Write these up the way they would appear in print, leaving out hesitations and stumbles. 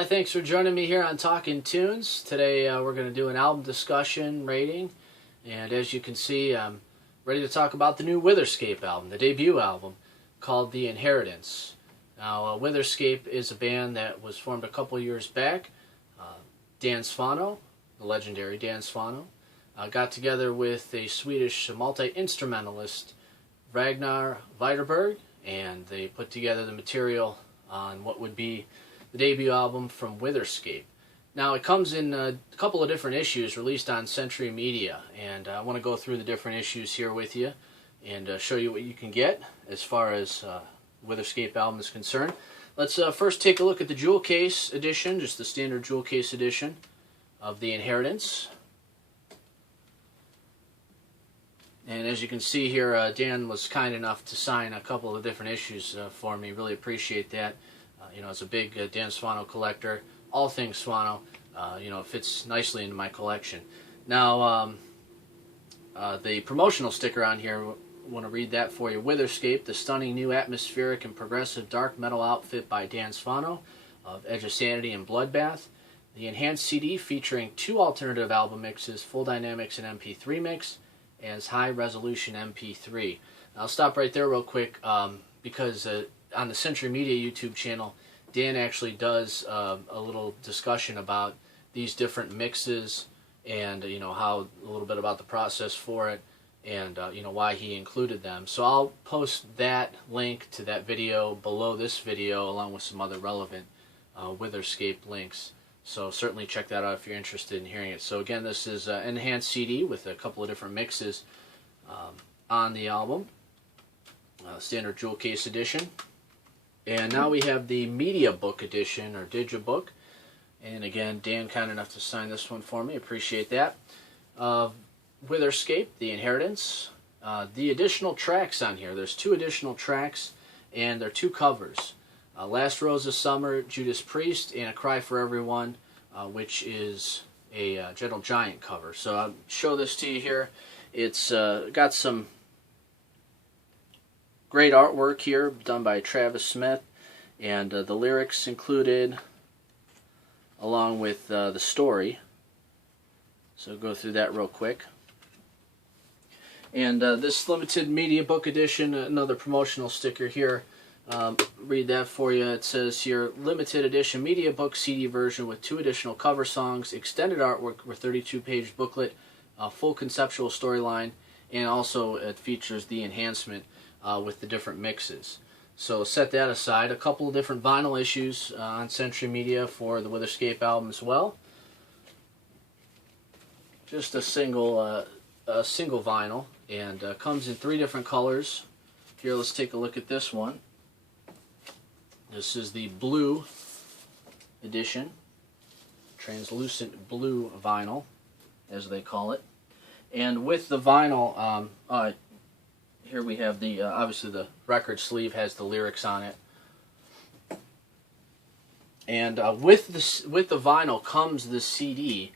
Hi, thanks for joining me here on Talkin Tunes. Today we're going to do an album discussion rating, and as you can see, I'm ready to talk about the new Witherscape album, the debut album, called The Inheritance. Now, Witherscape is a band that was formed a couple years back. Dan Swanö, the legendary Dan Swanö, got together with a Swedish multi-instrumentalist, Ragnar Widerberg, and they put together the material on what would be the debut album from Witherscape. Now, it comes in a couple of different issues released on Century Media, and I want to go through the different issues here with you and show you what you can get as far as Witherscape album is concerned. Let's first take a look at the jewel case edition, just the standard jewel case edition of The Inheritance. And as you can see here, Dan was kind enough to sign a couple of different issues for me. Really appreciate that. You know, as a big Dan Swanö collector, all things Swanö, you know, it fits nicely into my collection. Now, the promotional sticker on here, I want to read that for you. Witherscape, the stunning new atmospheric and progressive dark metal outfit by Dan Swanö of Edge of Sanity and Bloodbath. The enhanced CD featuring 2 alternative album mixes, full dynamics and MP3 mix, as high-resolution MP3. Now, I'll stop right there real quick because on the Century Media YouTube channel, Dan actually does a little discussion about these different mixes and, you know, how a little bit about the process for it and, you know, why he included them. So I'll post that link to that video below this video along with some other relevant Witherscape links. So certainly check that out if you're interested in hearing it. So again, this is an enhanced CD with a couple of different mixes on the album. Standard jewel case edition. And now we have the media book edition, or digibook. And again, Dan kind enough to sign this one for me. Appreciate that. Witherscape, The Inheritance. The additional tracks on here. There's 2 additional tracks, and they're 2 covers. Last Rose of Summer, Judas Priest, and A Cry for Everyone, which is a Gentle Giant cover. So I'll show this to you here. It's got some great artwork here done by Travis Smith, and the lyrics included along with the story. So go through that real quick. And this limited media book edition, another promotional sticker here. Read that for you. It says here, limited edition media book CD version with 2 additional cover songs, extended artwork with 32-page booklet, full conceptual storyline, and also it features the enhancement with the different mixes. So set that aside. A couple of different vinyl issues on Century Media for the Witherscape album as well. Just a single vinyl, and comes in 3 different colors. Here, let's take a look at this one. This is the blue edition, translucent blue vinyl, as they call it. And with the vinyl, here we have the obviously the record sleeve has the lyrics on it, and with the vinyl comes the CD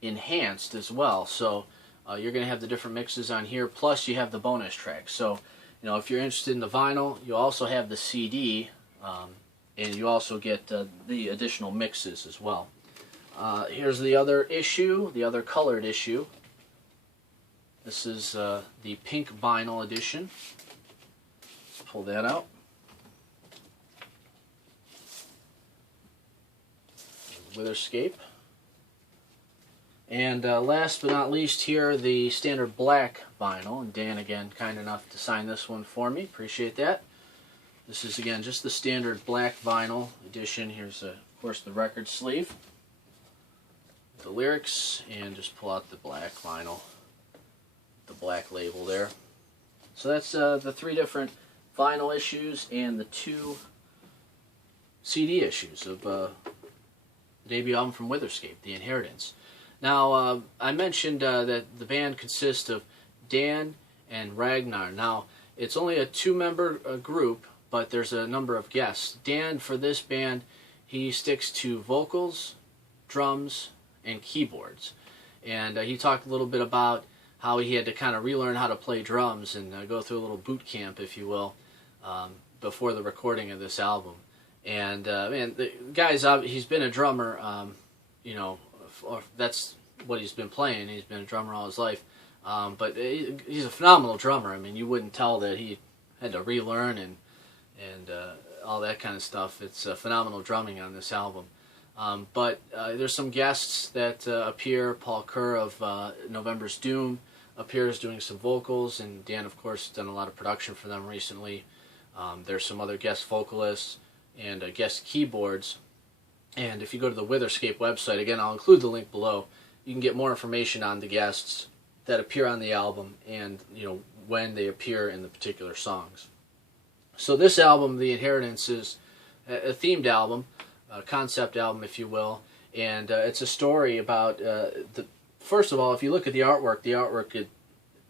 enhanced as well. So you're going to have the different mixes on here, plus you have the bonus tracks. So you know, if you're interested in the vinyl, you also have the CD, and you also get the additional mixes as well. Here's the other issue, the other colored issue. This is the pink vinyl edition. Let's pull that out. Witherscape. And last but not least here, the standard black vinyl. And Dan, again, kind enough to sign this one for me. Appreciate that. This is, again, just the standard black vinyl edition. Here's, of course, the record sleeve, the lyrics, and just pull out the black vinyl, the black label there. So that's the 3 different vinyl issues and the 2 CD issues of the debut album from Witherscape, The Inheritance. Now, I mentioned that the band consists of Dan and Ragnar. Now, it's only a 2-member group, but there's a number of guests. Dan, for this band, he sticks to vocals, drums, and keyboards. And he talked a little bit about how he had to kind of relearn how to play drums and go through a little boot camp, if you will, before the recording of this album. And man, the guy's he's been a drummer. You know, that's what he's been playing. He's been a drummer all his life. But he's a phenomenal drummer. I mean, you wouldn't tell that he had to relearn and all that kind of stuff. It's phenomenal drumming on this album. But there's some guests that appear. Paul Kerr of November's Doom appears doing some vocals, and Dan, of course, has done a lot of production for them recently. There's some other guest vocalists and guest keyboards. And if you go to the Witherscape website, again, I'll include the link below, you can get more information on the guests that appear on the album and, you know, when they appear in the particular songs. So this album, The Inheritance, is a themed album, a concept album, if you will, and it's a story about first of all, if you look at the artwork it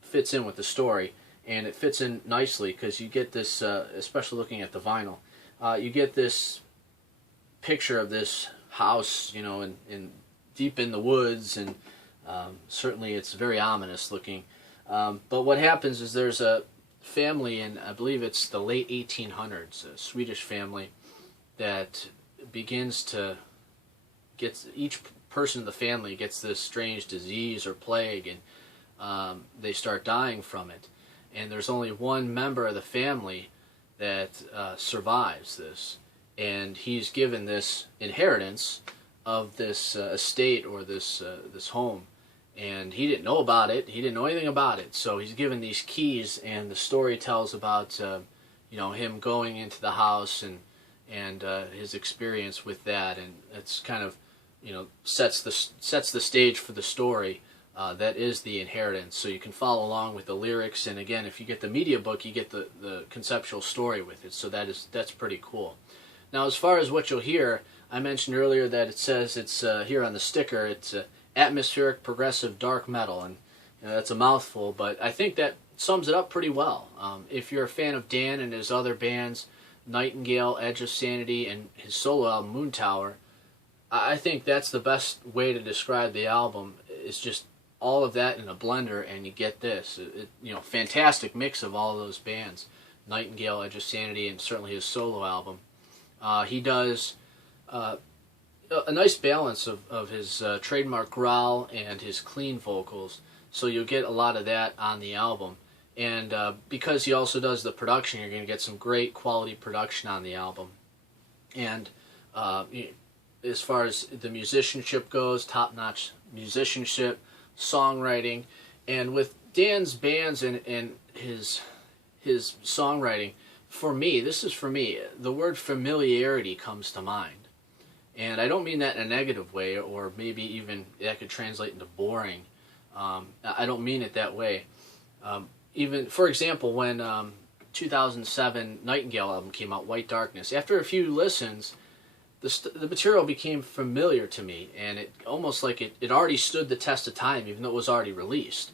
fits in with the story, and it fits in nicely because you get this, especially looking at the vinyl, you get this picture of this house, you know, in deep in the woods, and certainly it's very ominous looking. But what happens is there's a family in, I believe it's the late 1800s, a Swedish family that begins to get, each person in the family gets this strange disease or plague, and they start dying from it. And there's only one member of the family that survives this, and he's given this inheritance of this estate or this home, and he didn't know about it. He didn't know anything about it. So he's given these keys, and the story tells about you know, him going into the house and his experience with that, and it's kind of, you know, sets the stage for the story that is The Inheritance. So you can follow along with the lyrics, and again, if you get the media book, you get the conceptual story with it. So that's pretty cool. Now, as far as what you'll hear, I mentioned earlier that it says it's here on the sticker, it's atmospheric progressive dark metal, and you know, that's a mouthful, but I think that sums it up pretty well. If you're a fan of Dan and his other bands, Nightingale, Edge of Sanity, and his solo album Moontower, I think that's the best way to describe the album. It's just all of that in a blender, and you get this. You know, fantastic mix of all those bands, Nightingale, Edge of Sanity, and certainly his solo album. He does a nice balance of his trademark growl and his clean vocals, so you'll get a lot of that on the album. And because he also does the production, you're going to get some great quality production on the album. And as far as the musicianship goes, top-notch musicianship, songwriting, and with Dan's bands and his songwriting, for me, the word familiarity comes to mind. And I don't mean that in a negative way, or maybe even that could translate into boring. I don't mean it that way. Even, for example, when 2007 Nightingale album came out, White Darkness, after a few listens, the material became familiar to me, and it almost like it already stood the test of time, even though it was already released.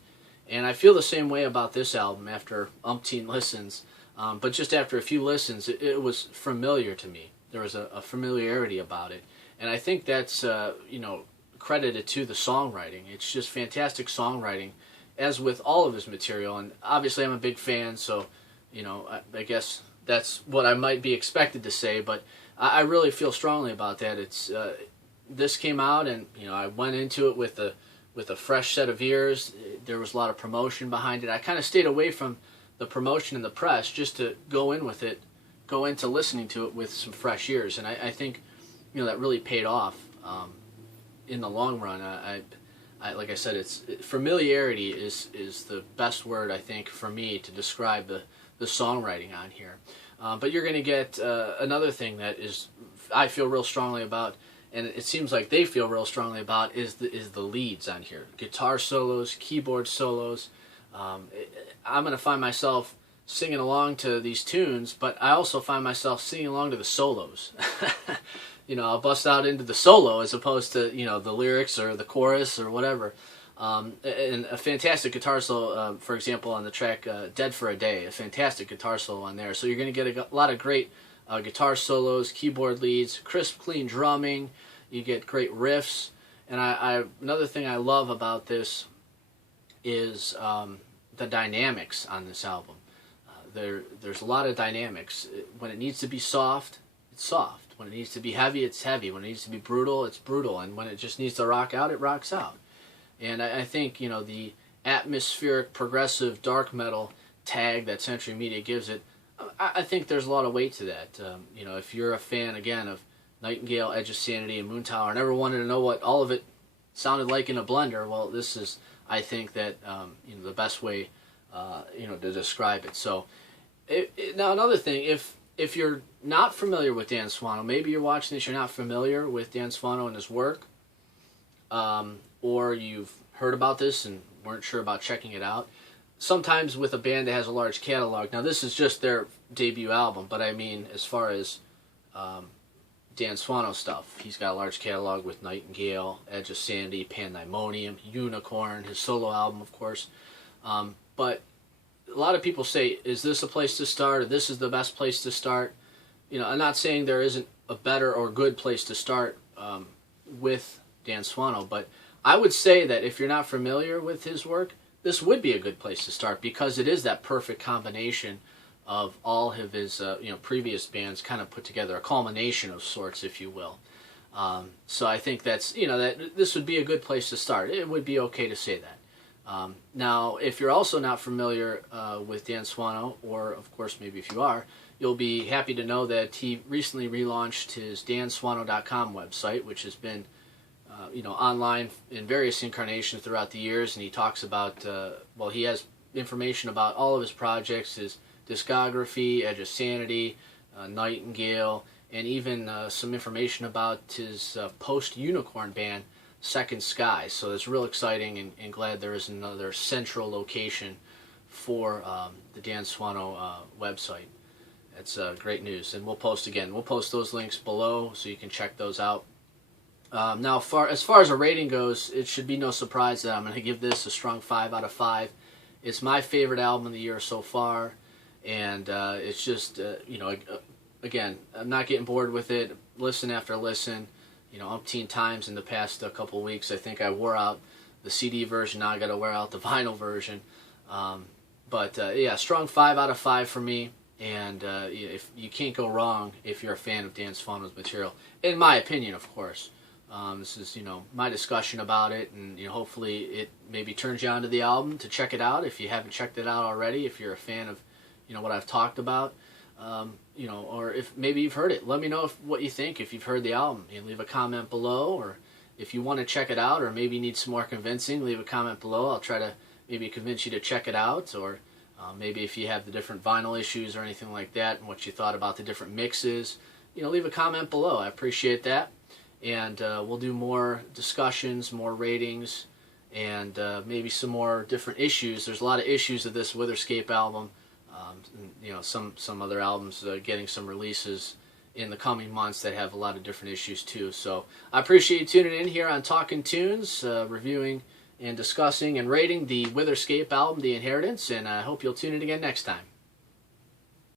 And I feel the same way about this album after umpteen listens, but just after a few listens, it was familiar to me. There was a familiarity about it, and I think that's you know, credited to the songwriting. It's just fantastic songwriting, as with all of his material, and obviously I'm a big fan, so you know, I guess that's what I might be expected to say, but I really feel strongly about that. It's this came out, and you know, I went into it with a fresh set of ears. There was a lot of promotion behind it. I kind of stayed away from the promotion and the press just to go in with it, go into listening to it with some fresh ears, and I think, you know, that really paid off in the long run. I like I said, familiarity is the best word, I think, for me to describe the songwriting on here. But you're going to get another thing that I feel real strongly about, and it seems like they feel real strongly about, is the leads on here. Guitar solos, keyboard solos. I'm going to find myself singing along to these tunes, but I also find myself singing along to the solos. You know, I'll bust out into the solo as opposed to, you know, the lyrics or the chorus or whatever. And a fantastic guitar solo, for example, on the track Dead for a Day, a fantastic guitar solo on there. So you're going to get a lot of great guitar solos, keyboard leads, crisp, clean drumming. You get great riffs. And another thing I love about this is the dynamics on this album. There's a lot of dynamics. When it needs to be soft, it's soft. When it needs to be heavy, it's heavy. When it needs to be brutal, it's brutal. And when it just needs to rock out, it rocks out. And I think, you know, the atmospheric, progressive, dark metal tag that Century Media gives it, I think there's a lot of weight to that. You know, if you're a fan, again, of Nightingale, Edge of Sanity, and Moontower, and ever wanted to know what all of it sounded like in a blender, well, this is, I think, that you know, the best way you know, to describe it. So, now another thing, if you're not familiar with Dan Swanö, maybe you're watching this, you're not familiar with Dan Swanö and his work, or you've heard about this and weren't sure about checking it out. Sometimes with a band that has a large catalog, now this is just their debut album, but I mean as far as Dan Swanö stuff, he's got a large catalog with Nightingale, Edge of Sanity, Pandemonium, Unicorn, his solo album, of course. But a lot of people say, is this a place to start, or this is the best place to start? You know, I'm not saying there isn't a better or good place to start with Dan Swanö, but I would say that if you're not familiar with his work, this would be a good place to start, because it is that perfect combination of all of his you know, previous bands kind of put together, a culmination of sorts, if you will. So I think that's, you know, that this would be a good place to start. It would be okay to say that. Now, if you're also not familiar with Dan Swanö, or of course maybe if you are, you'll be happy to know that he recently relaunched his danswano.com website, which has been you know, online in various incarnations throughout the years, and he talks about, well, he has information about all of his projects, his discography, Edge of Sanity, Nightingale, and even some information about his post-Unicorn band, Second Sky. So it's real exciting, and glad there is another central location for the Dan Swanö website. That's great news, and we'll post those links below so you can check those out. Now, as far as a rating goes, it should be no surprise that I'm going to give this a strong 5 out of 5. It's my favorite album of the year so far, and it's just, you know, again, I'm not getting bored with it. Listen after listen, you know, umpteen times in the past couple of weeks. I think I wore out the CD version. Now I got to wear out the vinyl version. But yeah, strong 5 out of 5 for me. And if you can't go wrong if you're a fan of Dan Swanö's material, in my opinion, of course. This is, you know, my discussion about it, and, you know, hopefully it maybe turns you onto the album to check it out if you haven't checked it out already. If you're a fan of, you know, what I've talked about, you know, or if maybe you've heard it, let me know what you think. If you've heard the album, you know, leave a comment below, or if you want to check it out, or maybe need some more convincing, leave a comment below. I'll try to maybe convince you to check it out, or maybe if you have the different vinyl issues or anything like that, and what you thought about the different mixes, you know, leave a comment below. I appreciate that. And we'll do more discussions, more ratings, and maybe some more different issues. There's a lot of issues of this Witherscape album. And, you know, some other albums getting some releases in the coming months that have a lot of different issues too. So I appreciate you tuning in here on Talkin' Tunes, reviewing and discussing and rating the Witherscape album, The Inheritance, and I hope you'll tune in again next time.